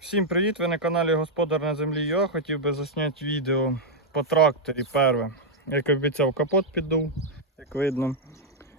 Всім привіт! Ви на каналі Господар на землі. Я хотів би засняти відео по тракторі перше. Як обіцяв, капот піддув, як видно.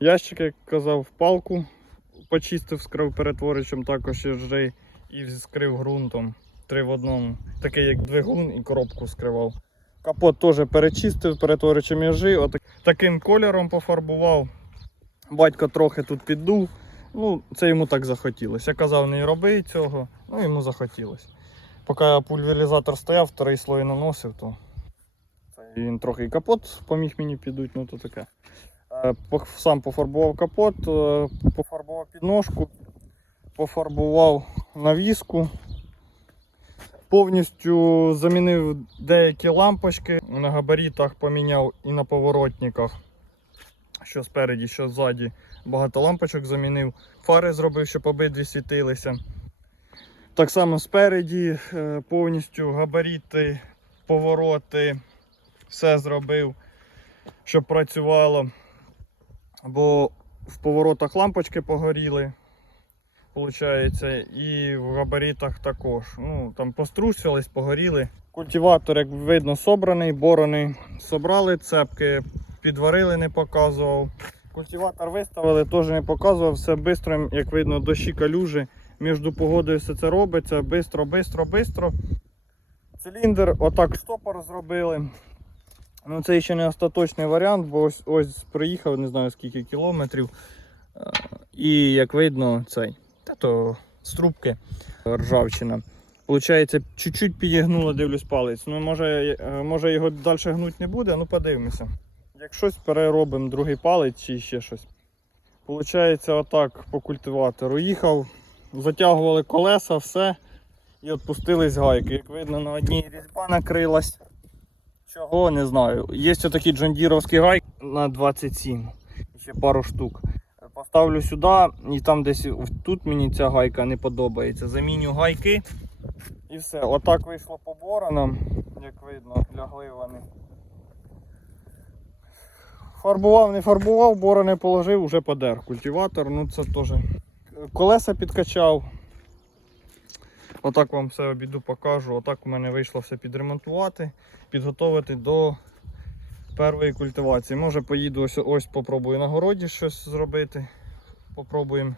Ящик, як казав, в палку почистив, скрив перетворичем, також іржей і скрив ґрунтом. Три в одному. Такий як двигун і коробку скривав. Капот теж перечистив перетворичем іржи. Таким кольором пофарбував. Батько трохи тут піддув. Ну, це йому так захотілося. Я казав, не роби цього, ну йому захотілося. Поки пульверизатор стояв, вторий слой наносив, то він трохи і капот поміг мені підуть, ну то таке. Е, Сам пофарбував капот, е, пофарбував підножку, пофарбував навіску. Повністю замінив деякі лампочки на габаритах поміняв і на поворотниках. Що спереді, що ззаді. Багато лампочок замінив. Фари зробив, щоб обидві світилися. Так само спереді е, повністю габарити, повороти, все зробив, щоб працювало. Бо в поворотах лампочки погоріли, виходить, і в габаритах також. Ну, там пострусились, погоріли. Культиватор, як видно, собраний, бороний. Собрали цепки, підварили, не показував. Культиватор виставили, теж не показував, все швидко, як видно, дощі калюжі. Між погодою все це робиться. Бистро, бистро, бистро. Циліндр, отак стопор зробили. Ну, це ще не остаточний варіант, бо ось, ось приїхав, не знаю скільки кілометрів. Е, І як видно, цей. Та з трубки ржавчина. Получається, чуть-чуть підігнуло, дивлюсь палець. Ну, може, е, може його далі гнути не буде, ну подивимося. Як щось переробимо другий палець чи ще щось. Получається, отак по культиватору. Їхав, затягували колеса, все. І відпустились гайки. Як видно, на одній різьба накрилась. Чого, не знаю. Є отакі джондіровські гайки на 27. Ще пару штук. Поставлю сюди і там десь тут мені ця гайка не подобається. Заміню гайки і все. Отак вийшло по боронам, як видно, лягли вони. Фарбував, не фарбував, борони положив, вже подер. Культиватор, ну це теж. Колеса підкачав. Отак вам все обіду покажу. Отак у мене вийшло все підремонтувати, підготувати до першої культивації. Може поїду ось, ось попробую на городі щось зробити. Попробуємо.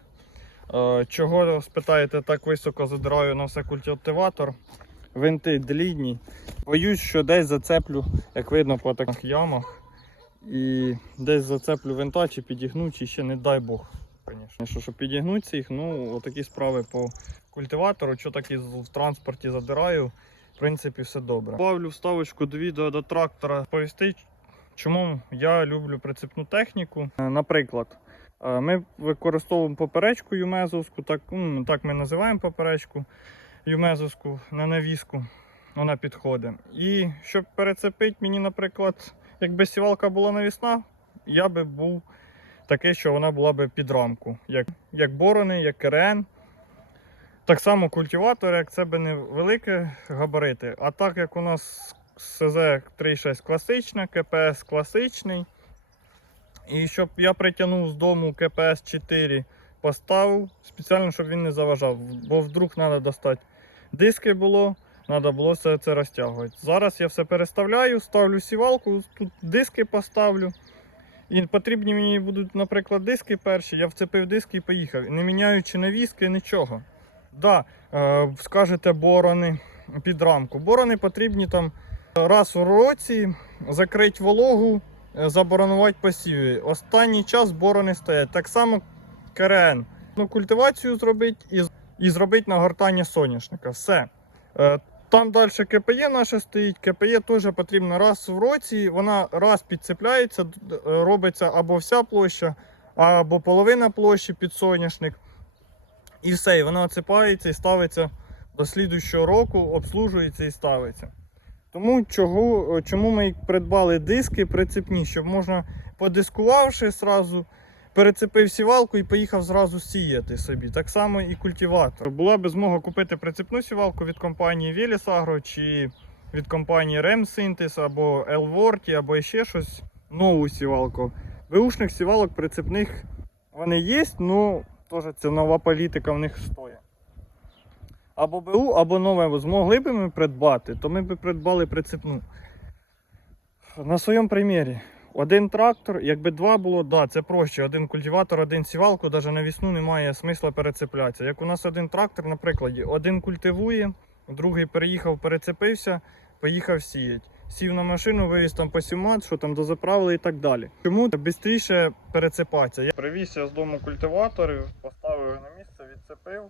Е, Чого спитаєте, так високо задираю на все культиватор. Винти длінні. Боюсь, що десь зацеплю, як видно по таких ямах. І десь зацеплю винта чи підігну, чи ще не дай Бог. Звісно, що, щоб підігнути їх, ну отакі справи по культиватору, що так і в транспорті задираю. В принципі, все добре. Бавлю вставочку до відео до трактора. Повісти, чому я люблю прицепну техніку. Е, Наприклад, е, ми використовуємо поперечку юмезовську, так, так ми називаємо поперечку юмезовську на навіску. Вона підходить. І щоб перецепити мені, наприклад, якби сівалка була навісна, я би був такий, що вона була би під рамку, як, як борони, як КРН. Так само культиватор, як це би не великі габарити. А так як у нас СЗ 3.6 класична, КПС класичний. І щоб я притягнув з дому КПС 4, поставив спеціально, щоб він не заважав. Бо вдруг треба достати диски було, треба було все це розтягувати. Зараз я все переставляю, ставлю сівалку, тут диски поставлю. І потрібні мені будуть, наприклад, диски перші. Я вцепив диски і поїхав. Не міняючи навіски, нічого. Да, е, скажете борони під рамку. Борони потрібні там раз у році закрити вологу, е, заборонувати посіви. Останній час борони стоять. Так само КРН. Ну, культивацію зробити і, і зробити нагортання соняшника. Все. Е, Там далі КПЄ наше стоїть. КПЄ теж потрібно раз в році. Вона раз підцепляється, е, робиться або вся площа, або половина площі під соняшник. І все, і вона оцепається і ставиться до слідуючого року, обслужується і ставиться. Тому чого, чому ми придбали диски прицепні, щоб можна подискувавши зразу, перецепив сівалку і поїхав зразу сіяти собі. Так само і культиватор. Була би змога купити прицепну сівалку від компанії Agro чи від компанії Rem Synthes або Elvorti, або ще щось нову сівалку. Беушних сівалок прицепних вони є, але теж це нова політика в них стоїть. або БУ, або нове змогли б ми придбати, то ми б придбали прицепну. На своєму примірі. Один трактор, якби два було, да, це проще. Один культиватор, один сівалку, навіть на весну немає смисла перецеплятися. Як у нас один трактор, на прикладі, один культивує, другий переїхав, перецепився, поїхав сіять. Сів на машину, вивіз там посімат, що там дозаправили і так далі. Чому швидше перецепатися? Я привіз я з дому культиватор, поставив його на місце, відцепив.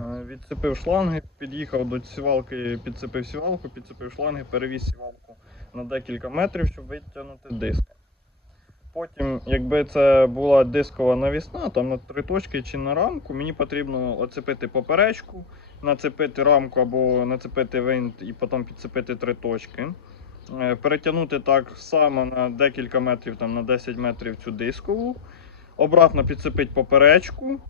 Е, Відцепив шланги, під'їхав до сівалки, підцепив сівалку, підцепив шланги, перевіз сівалку на декілька метрів, щоб витягнути диск. Потім, якби це була дискова навісна, там на три точки чи на рамку, мені потрібно оцепити поперечку, нацепити рамку або нацепити винт і потім підцепити три точки. Е, Перетягнути так само на декілька метрів, там на 10 метрів цю дискову. Обратно підцепити поперечку.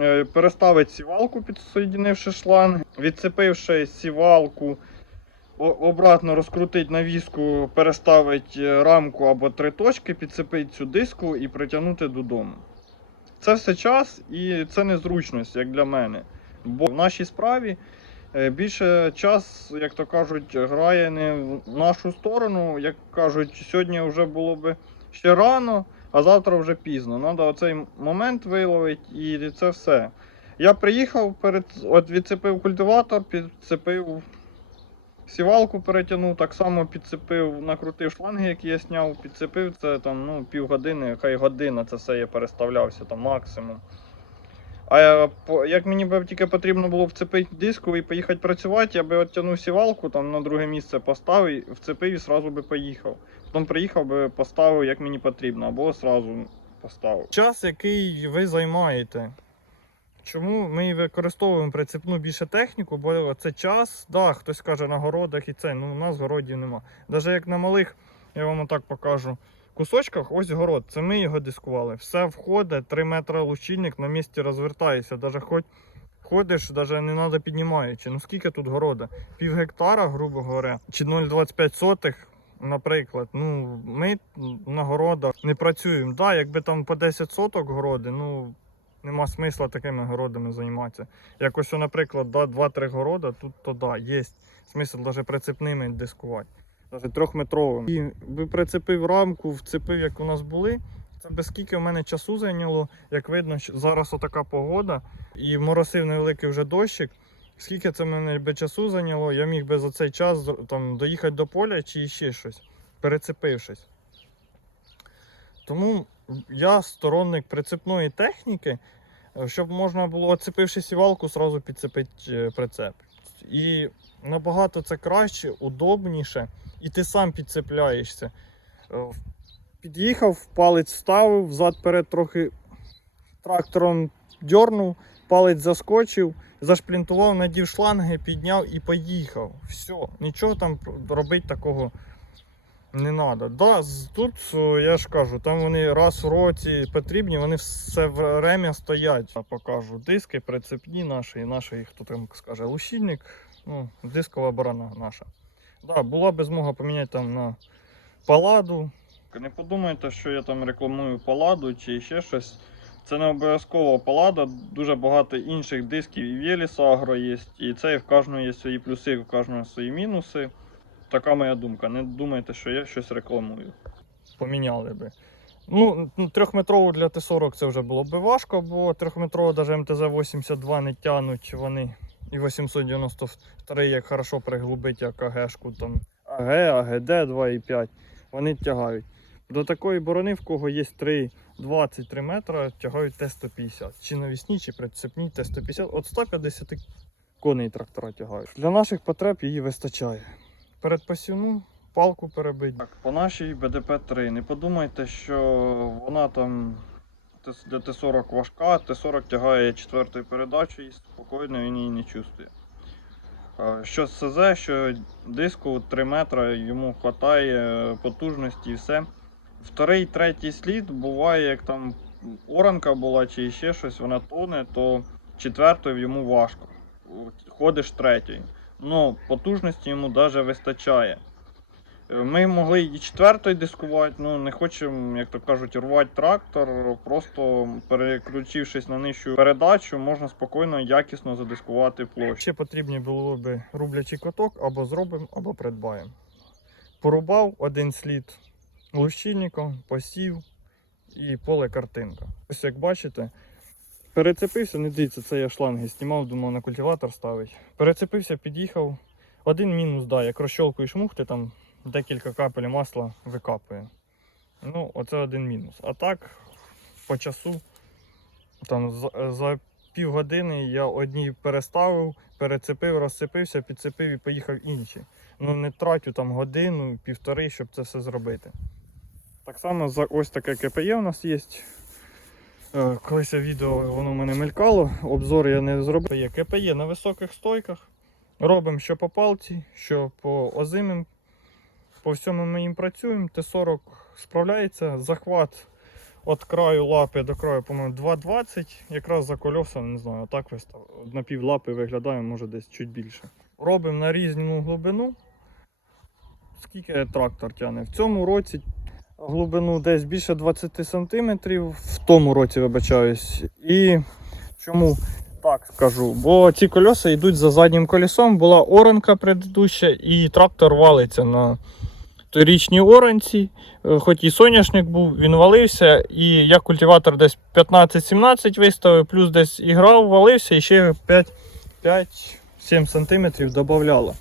Е, Переставити сівалку, підсоєдинивши шланг, відцепивши сівалку, обратно розкрутити навіску, переставити е, рамку або три точки, підцепити цю диску і притягнути додому. Це все час і це незручність, як для мене. Бо в нашій справі е, більше час, як то кажуть, грає не в нашу сторону. Як кажуть, сьогодні вже було би ще рано, а завтра вже пізно. Треба оцей момент виловити і це все. Я приїхав, перед, от відцепив культиватор, підцепив сівалку перетягнув, так само підцепив, накрутив шланги, які я зняв, підцепив це там ну, півгодини, хай година це все я переставлявся там максимум. А я, як мені б тільки потрібно було вцепити диску і поїхати працювати, я би оттягнув сівалку, там на друге місце поставив, вцепив і одразу би поїхав. Потім приїхав би, поставив, як мені потрібно, або одразу поставив. Час, який ви займаєте. Чому ми використовуємо прицепну більше техніку, бо це час, да, хтось каже на городах і це, ну у нас городів нема. Навіть як на малих, я вам так покажу, кусочках, ось город, це ми його дискували. Все входить, 3 метри лучильник на місці розвертається. Навіть хоч ходиш, навіть не треба піднімаючи. Ну скільки тут города? Пів гектара, грубо говоря, чи 0,25 сотих. Наприклад, ну ми на городах не працюємо. Да, якби там по 10 соток городи, ну нема смисла такими городами займатися. Якось, о, наприклад, да, 2-3 города, тут то да, є смисл навіть прицепними дискувати. Навіть трьохметровими. І би прицепив рамку, вцепив, як у нас були. Це без скільки в мене часу зайняло, як видно, що зараз отака погода і моросив невеликий вже дощик. Скільки це мене би часу зайняло, я міг би за цей час там, доїхати до поля чи ще щось, перецепившись. Тому я сторонник прицепної техніки, е, щоб можна було, оцепивши сівалку, одразу підцепити е, прицеп. І набагато це краще, удобніше, і ти сам підцепляєшся. Е, Під'їхав, палець вставив, взад-перед трохи трактором дьорнув, палець заскочив, зашплінтував, надів шланги, підняв і поїхав. Все, нічого там робити такого не треба. Да, тут я ж кажу, там вони раз в році потрібні, вони все время стоять. Покажу диски, прицепні наші, і наші, хто там скаже, лущильник, ну, дискова барана наша. Да, була би змога поміняти там на паладу. Не подумайте, що я там рекламую паладу чи ще щось. Це не обов'язково палада, дуже багато інших дисків і в Єліс Агро є, і це і в кожного є свої плюси, в кожного свої мінуси. Така моя думка. Не думайте, що я щось рекламую. Поміняли би. Ну, ну, трьохметрову для Т-40 це вже було б важко, бо трьохметрово навіть МТЗ-82 не тянуть вони. І 892, як хорошо приглубить, як АГшку там. АГ, АГД 2,5. Вони тягають. До такої борони, в кого є 3, 23 метри, тягають Т-150. Чи навісні, чи прицепні Т-150. От 150 коней трактора тягають. Для наших потреб її вистачає. Перед посівну палку перебить. Так, по нашій БДП-3. Не подумайте, що вона там для Т-40 важка, Т-40 тягає четвертою передачею і спокійно він її не чувствує. Що СЗ, що диску 3 метри йому вистачає потужності і все. Вторий, третій слід буває, як там оранка була чи ще щось, вона тоне, то четвертою йому важко. Ходиш третьою. Ну, потужності йому навіть вистачає. Е, Ми могли і четвертою дискувати, ну не хочемо, як то кажуть, рвати трактор. Просто переключившись на нижчу передачу, можна спокійно якісно задискувати площу. Ще потрібні було б рублячий каток або зробимо, або придбаємо. Порубав один слід лущильником, посів і поле картинка. Ось як бачите, перецепився, не дивіться, це я шланги знімав, думав на культиватор ставить. Перецепився, під'їхав. Один мінус, да, як розщолкуєш мухти, там декілька капель масла викапує. Ну, оце один мінус. А так, по часу, там за, за півгодини я одні переставив, перецепив, розцепився, підцепив і поїхав інші. Ну не тратю там годину, півтори, щоб це все зробити. Так само за ось таке КПЄ у нас є. Е, Колись відео воно в мене мелькало, обзор я не зробив. Є КПЄ на високих стойках. Робимо що по палці, що по озимим. По всьому ми їм працюємо. Т-40 справляється. Захват від краю лапи до краю, по-моєму, 2,20. Якраз за кольоса, не знаю, так вистав. На пів лапи виглядає, може десь чуть більше. Робимо на різну глибину. Скільки трактор тягне? В цьому році глибину десь більше 20 см, в тому році вибачаюсь. І чому так скажу? Бо ці колеса йдуть за заднім колесом, була оранка предыдуща, і трактор валиться на торічній оранці. Е, Хоч і соняшник був, він валився, і я культиватор десь 15-17 виставив, плюс десь і грав, валився, і ще 5-7 см додавало.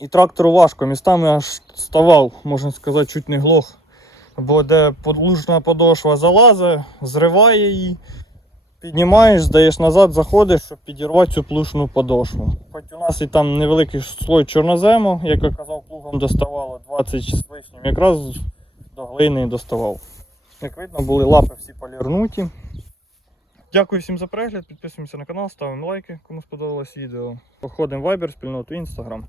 І трактору важко, містами аж ставав, можна сказати, чуть не глох. Бо де подлужна подошва залазить, зриває її, піднімаєш, здаєш назад, заходиш, щоб підірвати цю плушну подошву. Хоч у нас і там невеликий слой чорнозему, як я казав, плугом доставало 20 з лишнім, якраз до глини доставав. Як видно, були лапи всі полірнуті. Дякую всім за перегляд, підписуємося на канал, ставимо лайки, кому сподобалось відео. Походимо в Viber, спільноту Instagram.